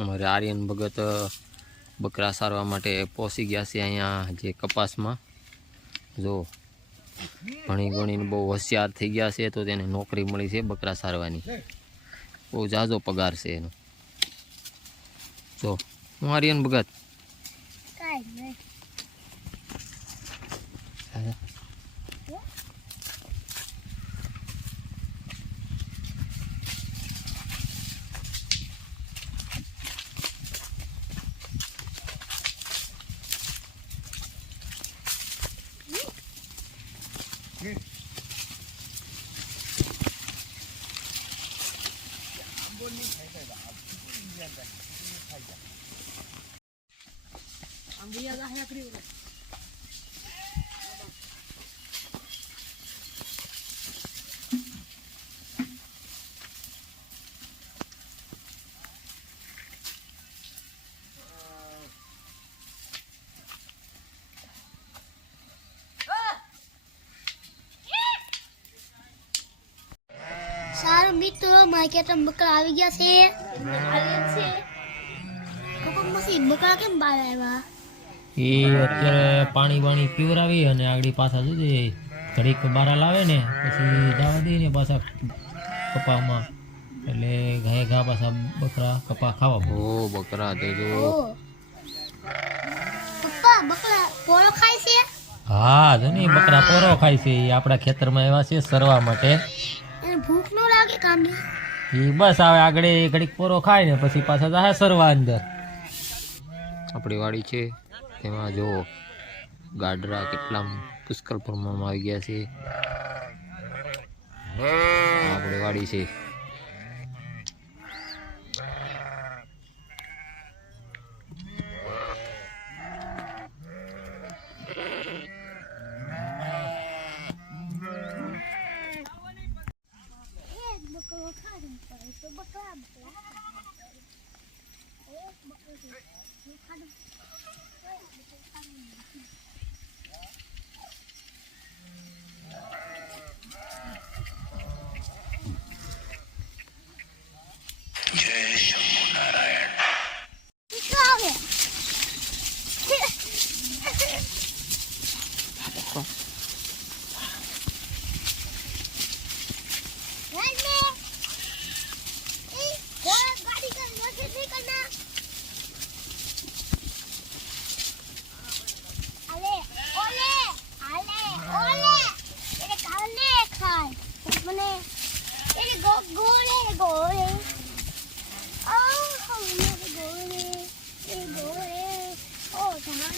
અમારે આર્યન ભગત બકરા સારવા માટે પહોંચી ગયા છે અહીંયા જે કપાસમાં। જો ભણી ગણીને બહુ હોશિયાર થઈ ગયા છે, તો તેને નોકરી મળી છે બકરા સારવાની। બહુ ઝાઝો પગાર છે એનો। જો હું આર્યન ભગત सारे मित्रों मार्केट में बकरा आ गया से मशीन बकरा केम बार आया એ અત્યારે પાણી બાણી પીવરાવી અને આગળ પાછા સુધી ઘડીક બારા લાવે ને પછી દાવા દે ને પાછા કપામાં, એટલે ઘાય ઘા પાછા બકરા કપા ખાવા। ઓ બકરા તો જો पप्पा बकरा पोरो खाय से હા જો ને બકરા પોરો ખાય છે। એ આપણા ખેતરમાં એવા છે સરવા માટે। એને ભૂખ ન લાગે કામની એ બસ આવે આગળ ઘડીક પોરો ખાય ને પછી પાછા જાય સરવા અંદર। આપણી વાડી છે તેમાં જો ગાડરા કેટલા પુષ્કળ પ્રમાણમાં આવી ગયા છે। આપણી વાડી છે। बकरा खा रहे हैं तो बकरा गोरे ओ जाना